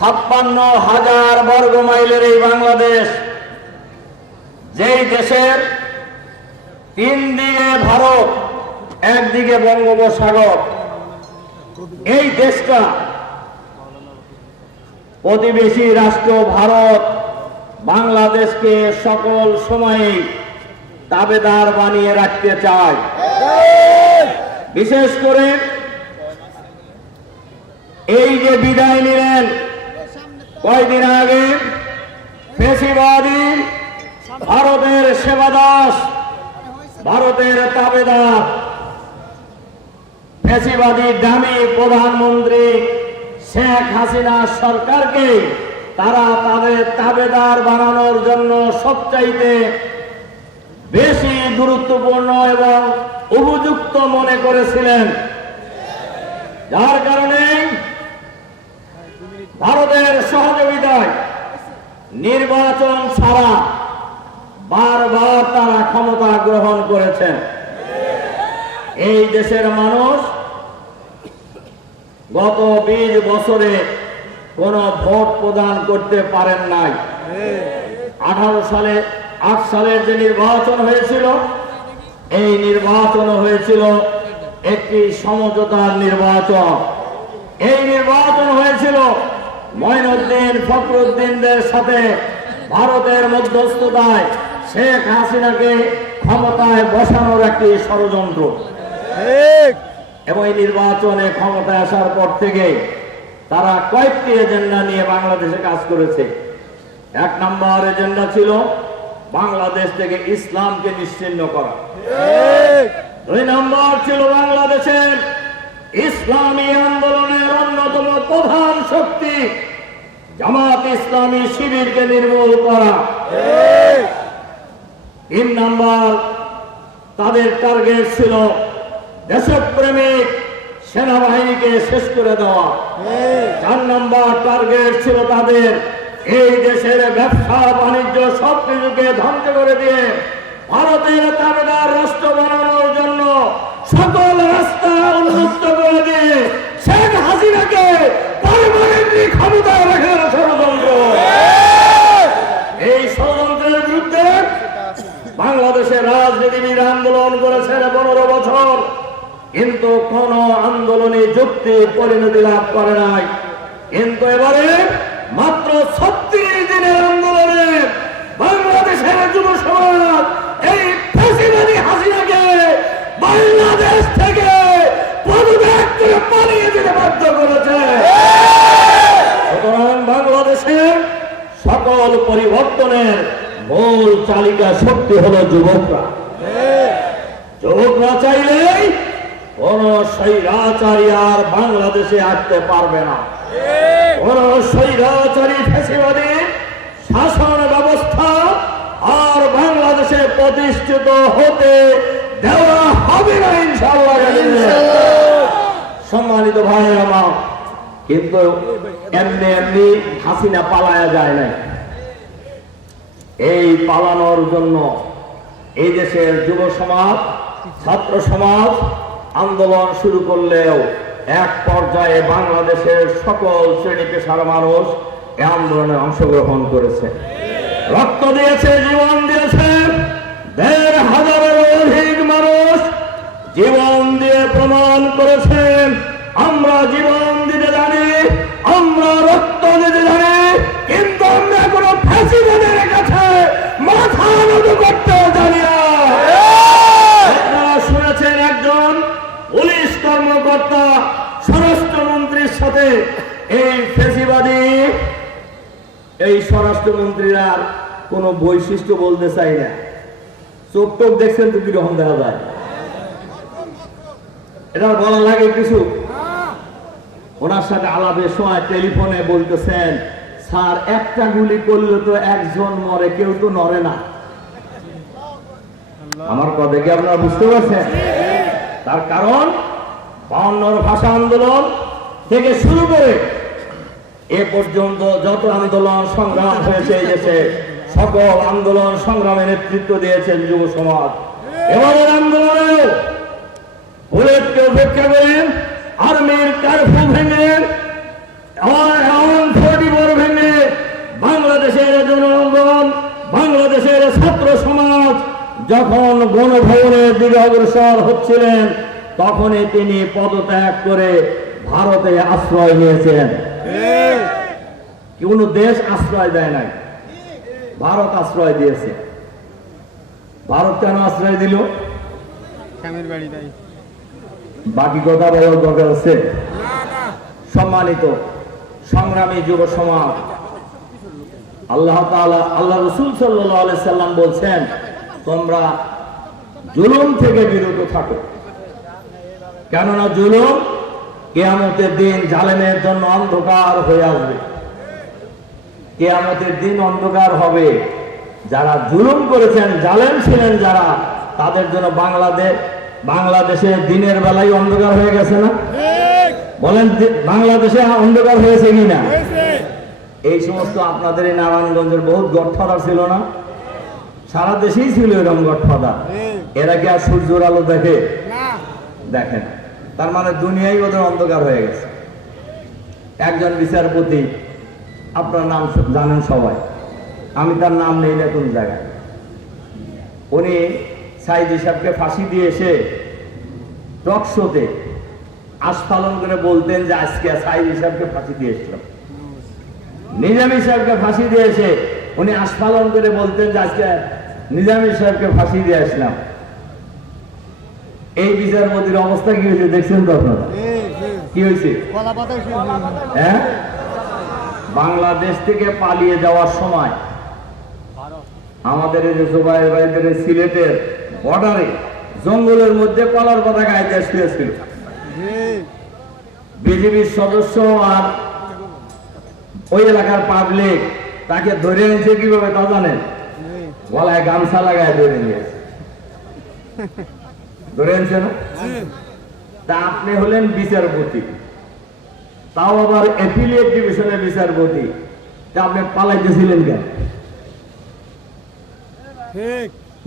ছাপ্পান্ন হাজার বর্গ মাইলের এই বাংলাদেশ, যেই দেশের তিন দিকে ভারত, একদিকে বঙ্গোপসাগর, এই দেশটা প্রতিবেশী রাষ্ট্র ভারত বাংলাদেশকে সকল সময়ে দাবেদার বানিয়ে রাখতে চায়। বিশেষ করে এই যে বিদায় নিলেন কয়দিন আগে ফেসিবাদী ভারতের সেবাদাস, ভারতের তাবেদার ফেসিবাদী দামি প্রধানমন্ত্রী শেখ হাসিনা সরকারকে তারা তাদের তাবেদার বানানোর জন্য সবচাইতে বেশি গুরুত্বপূর্ণ এবং উপযুক্ত মনে করেছিলেন। যার কারণে ভারতের সহযোগিতায় নির্বাচন ছাড়া বারবার তারা ক্ষমতা গ্রহণ করেছেন। এই দেশের মানুষ গত বিশ বছরে কোন ভোট প্রদান করতে পারেন নাই। আঠারো সালে, আট সালের যে নির্বাচন হয়েছিল, এই নির্বাচন হয়েছিল একটি সমঝোতার নির্বাচন। এই নির্বাচন হয়েছিল মঈনুদ্দিন ফখরুদ্দিনদের সাথে ভারতের মধ্যস্থতায় শেখ হাসিনাকে ক্ষমতায় বসানোর একটি ষড়যন্ত্র। এবং এই নির্বাচনে ক্ষমতায় আসার পর থেকে তারা কয়েকটি এজেন্ডা নিয়ে বাংলাদেশে কাজ করেছে। এক নম্বর এজেন্ডা ছিল বাংলাদেশ থেকে ইসলামকে নিশ্চিন্ন করা। দুই নম্বর ছিল বাংলাদেশের ইসলামী আন্দোলনের অন্যতম প্রধান শক্তি জামাত ইসলামী শিবিরকে নির্মূল করা। তিন নম্বর, তাদের টার্গেট ছিল দেশপ্রেমিক সেনাবাহিনীকে শেষ করে দেওয়া। চার নম্বর টার্গেট ছিল তাদের এই দেশের ব্যবসা, বাণিজ্য সব কিছুকে ধ্বংস করে দিয়ে ভারতের তাবেদার রাষ্ট্র বানানোর জন্য সকল রাস্তা উন্মুক্ত করে দিয়ে শেখ হাসিনাকে পারমানেন্টলি ক্ষমতায় রাখার ষড়যন্ত্র। এই ষড়যন্ত্রের বিরুদ্ধে বাংলাদেশের রাজনীতিবিদ আন্দোলন করেছেন পনেরো বছর, কিন্তু কোন আন্দোলনে যুক্তি পরিণতি লাভ করে নাই। কিন্তু এবারে মাত্র ছত্রিশ দিনের আন্দোলনে বাংলাদেশের যুব সমাজ এই ফেসিবাদী হাসিনাকে বাংলাদেশ থেকে পদত্যাগ করে পালিয়ে যেতে বাধ্য করেছে সুতরাং বাংলাদেশের সকল পরিবর্তনের মূল চালিকা শক্তি হলো যুবকরা। যুবকরা চাইলেই কোন স্বৈরাচারী আর বাংলাদেশে আসতে পারবে না। কোন স্বৈরাচারী ফেসিবাদী শাসন ব্যবস্থা আর বাংলাদেশে প্রতিষ্ঠিত হতে দেওয়া হবে না, ইনশাআল্লাহ সম্মানিত ভাই আমার, কিন্তু এমনি এমনি হাসিনা পালায়া যায় নাই। এই পালানোর জন্য এই দেশের যুব সমাজ, ছাত্র সমাজ আন্দোলন শুরু করলেও এক পর্যায়ে বাংলাদেশের সকল শ্রেণি পেশার মানুষ এই আন্দোলনে অংশগ্রহণ করেছে। রক্ত দিয়েছে, জীবন দিয়েছে, দেড় হাজারের অধিক মানুষ জীবন দিয়ে প্রমাণ করেছেন। আমরা জীবন এই ফেসিবাদী, এই স্বরাষ্ট্রমন্ত্রীরা কোন বৈশিষ্ট্য বলতে চাই না। চোখ টোক দেখছেন তো কীরকম দেখা যায়? এটা বলা লাগে কিছু? ওনার সাথে আলাপের সময় টেলিফোনে বলতেছেন, স্যার, একটা গুলি করলে তো একজন মরে, কেউ তো নড়ে না। আমার কথা কি আপনারা বুঝতে পারছেন? তার কারণ বাউন্নর ভাষা আন্দোলন থেকে শুরু করে এ পর্যন্ত যত আন্দোলন সংগ্রাম হয়েছে এই দেশে, সকল আন্দোলন সংগ্রামে নেতৃত্ব দিয়েছেন যুব সমাজ। এবারের আন্দোলনেও বুলেটকে উপেক্ষা করেন আর্মির কারফু ভেঙে বাংলাদেশের জনগণ বাংলাদেশের ছাত্র সমাজ যখন গণভবনে দিকে অগ্রসর হচ্ছিলেন, তখনই তিনি পদত্যাগ করে ভারতে আশ্রয় নিয়েছেন কোন দেশ আশ্রয় দেয় নাই। ভারত আশ্রয় দিয়েছে। ভারত কেন আশ্রয় দিল? বাকি কথা বলার দরকার আছে? সম্মানিত সংগ্রামী যুব সমাজ আল্লাহ আল্লাহ রসুল সাল্লাম বলছেন তোমরা জুলুম থেকে বিরত থাকো। কেননা জুলুম কেয়ামতের দিন জালেমের জন্য অন্ধকার হয়ে আসবে। কেয়ামতের দিন অন্ধকার হবে। যারা জুলুম করেছেন জালেম ছিলেন যারা তাদের জন্য বাংলাদেশ বাংলাদেশে দিনের বেলায় অন্ধকার হয়ে গেছে না? বলেন বাংলাদেশে অন্ধকার হয়েছে কিনা এই সমস্ত আপনাদের এই নারায়ণগঞ্জের বহুত গডফাদার ছিল না? সারা দেশেই ছিল এরকম গডফাদার। এরা কি আর সূর্যের আলো দেখে? না। দেখেন তার মানে দুনিয়াই ওদের অন্ধকার হয়ে গেছে। একজন বিচারপতি আপনার নাম জানেন সবাই। আমি তার নাম নেই না কোন জায়গায়। উনি সাইদি সাহেবকে ফাঁসি দিয়ে এসে টক শোতে আস্ফালন করে বলতেন যে আজকে সাইদি সাহেবকে ফাঁসি দিয়ে এসলাম নিজামী সাহেবকে ফাঁসি দিয়ে এসে উনি আস্ফালন করে বলতেন যে আজকে নিজামী সাহেবকে ফাঁসি দিয়ে আসলাম। এই বিচারপতির অবস্থা কি হয়েছে দেখছেন তো আপনারা? কি হয়েছে? হ্যাঁ? বাংলাদেশ থেকে পালিয়ে যাওয়ার সময় আমাদের এই যে সিলেটের বর্ডারে জঙ্গলের মধ্যে কলার কথা গায়ে শুয়েছিল। বিজেপির সদস্য আর ওই এলাকার পাবলিক তাকে ধরে এনেছে কীভাবে তা জানেন? গলায় গামছা লাগায় ধরে নিয়েছে ধরে এনেছে না? তা আপনি হলেন বিচারপতি। তাও আবার অ্যাফিলিয়েট ডিভিশনের বিচারপতি আপনি পালাইতেছিলেন কেন?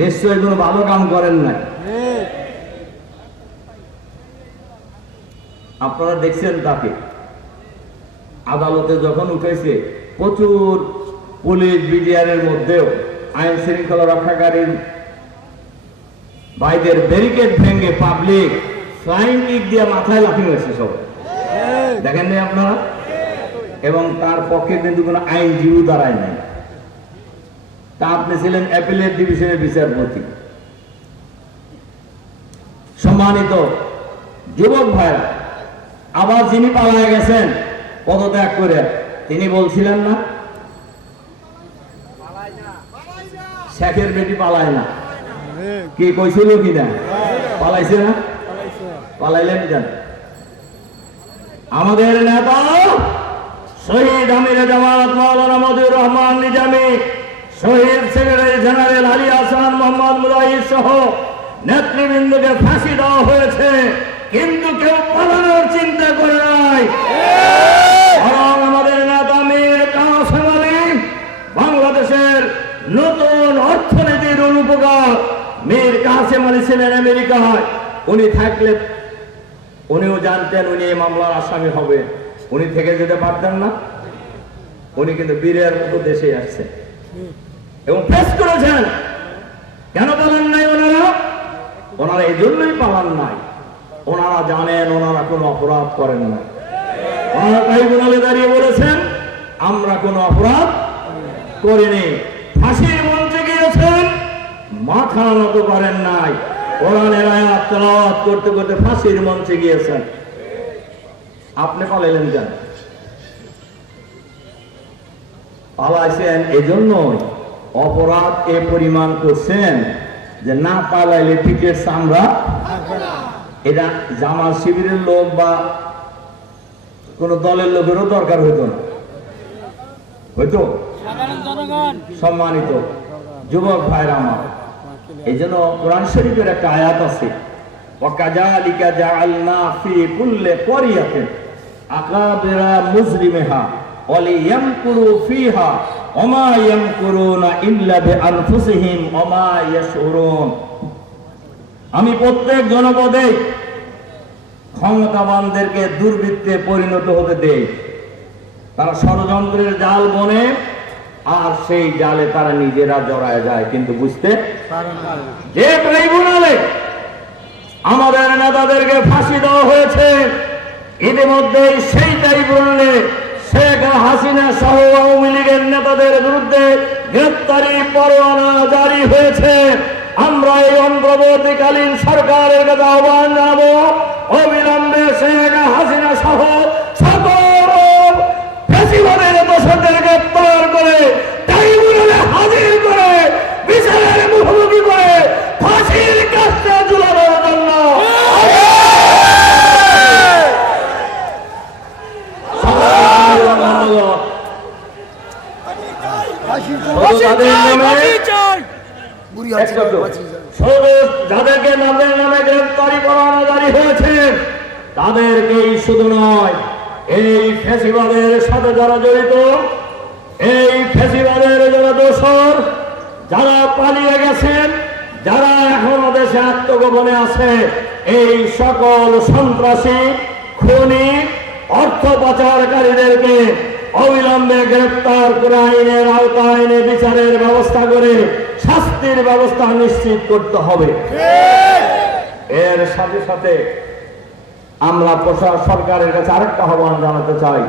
নিশ্চয়ই কোনো ভালো কাম করেন নাই। আপনারা দেখছেন তাকে। আদালতে যখন উঠেছে প্রচুর পুলিশ বিডিআরের মধ্যেও আইন শৃঙ্খলা রক্ষাকারীর ভাইদের ব্যারিকেড ভেঙে পাবলিক ফ্লাইং কিক দিয়ে মাথায় লাফি হয়েছে সব দেখেন নাই আপনারা? এবং তার পক্ষে কিন্তু কোনো আইনজীবী দাঁড়ায় নাই। তা আপনি ছিলেন অ্যাপিলেট ডিভিশনের বিচারপতি। সম্মানিত যুবক ভাইরা আবার যিনি পালায় গেছেন পদত্যাগ করে তিনি বলছিলেন না? শেখের বেটি পালায় না। কি কইছিল কি না? পালাইছে না। পালাইলেন কেন? আমাদের নেতা শহীদ আমির জামাত মাওলানা মজিউর রহমান নিজামি, শহীদ সেক্রেটারি জেনারেল আলী হাসান মোহাম্মদ মুজাহিদ সহ নেতৃবৃন্দকে ফাঁসি দেওয়া হয়েছে, কিন্তু কেউ পালানোর চিন্তা করে নাই। আমাদের নেতা মীর কাসেম বাংলাদেশের নতুন অর্থনীতির রূপকার মীর কাসেম আলী ছিলেন আমেরিকায়, উনি থাকলে উনিও জানতেন উনি এই মামলার আসামি হবে। উনি থেকে যেতে পারতেন না। উনি কিন্তু বীরের মতো দেশে আসছে। এবং ফেস করেছেন। কেন পালান নাই ওনারা? ওনারা এই জন্যই পালান নাই। ওনারা জানেন, ওনারা কোনো অপরাধ করেন না। ওনারা ট্রাইব্যুনালে দাঁড়িয়ে বলেছেন, আমরা কোনো অপরাধ করিনি। ফাঁসির মঞ্চে গিয়েছেন, মাথা নত করেন নাই। কোরআনের আয়াত তেলাওয়াত করতে করতে ফাঁসির মঞ্চে গিয়েছেন। আপনি পালাইলেন কেন? পালাইছেন এজন্যই। অপরাধ এ পরিমাণ করছেন যে না পালাইলে টিকেট চামড়া এটা জামাল শিবিরের লোক বা কোন দলের লোকেরও দরকার হইতো না। হইতো? সম্মানিত যুবক ভাইরা আমার। এই জন্য কোরআন শরীফের একটা আয়াত আছে وكذلك جعلنا في كل قرية أكابر مجرمها وليمكروا فيها وما يمكرون إلا بأنفسهم وما يشعرون আমি প্রত্যেক জনপদে ক্ষমতাবানদেরকে দুর্বৃত্তে পরিণত হতে দেই তারা ষড়যন্ত্রের জাল বনে আর সেই জালে তারা নিজেরা জড়ায় যায় কিন্তু বুঝতে পারে না। যে ট্রাইব্যুনালে আমাদের নেতাদেরকে ফাঁসি দেওয়া হয়েছে ইতিমধ্যেই সেই ট্রাইব্যুনালে শেখ হাসিনা সহ আওয়ামী লীগের নেতাদের বিরুদ্ধে গ্রেপ্তারি পরোয়ানা জারি হয়েছে। আমরা এই অন্তর্বর্তীকালীন সরকারের কাছে আহ্বান জানাব অবিলম্বে শেখ হাসিনা সহ সকল ফেসিবাদের দোষদের গ্রেপ্তার করে ট্রাইব্যুনালে হাজির করে বিচারের মুখোমুখি করে ফাঁসির কাজটা ঝুলানোর জন্য শুধু তাদের নামে একটা তো। শুধু যাদেরকে নামের নামে গ্রেফতারি পরোয়ানা জারি হয়েছে। তাদেরকেই শুধু নয় এই ফেসিবাদের সাথে যারা জড়িত এই ফেসিবাদের যারা দোষর যারা পালিয়ে গেছেন যারা এখনও দেশে আত্মগোপনে আছে এই সকল সন্ত্রাসী খুনি অর্থ পাচারকারীদেরকে অবিলম্বে গ্রেপ্তার করে আইনের আওতায় আইনে বিচারের ব্যবস্থা করে শাস্তির ব্যবস্থা নিশ্চিত করতে হবে। এর সাথে সাথে আমরা প্রশাসন সরকারের কাছে আরেকটা আহ্বান জানাতে চাই।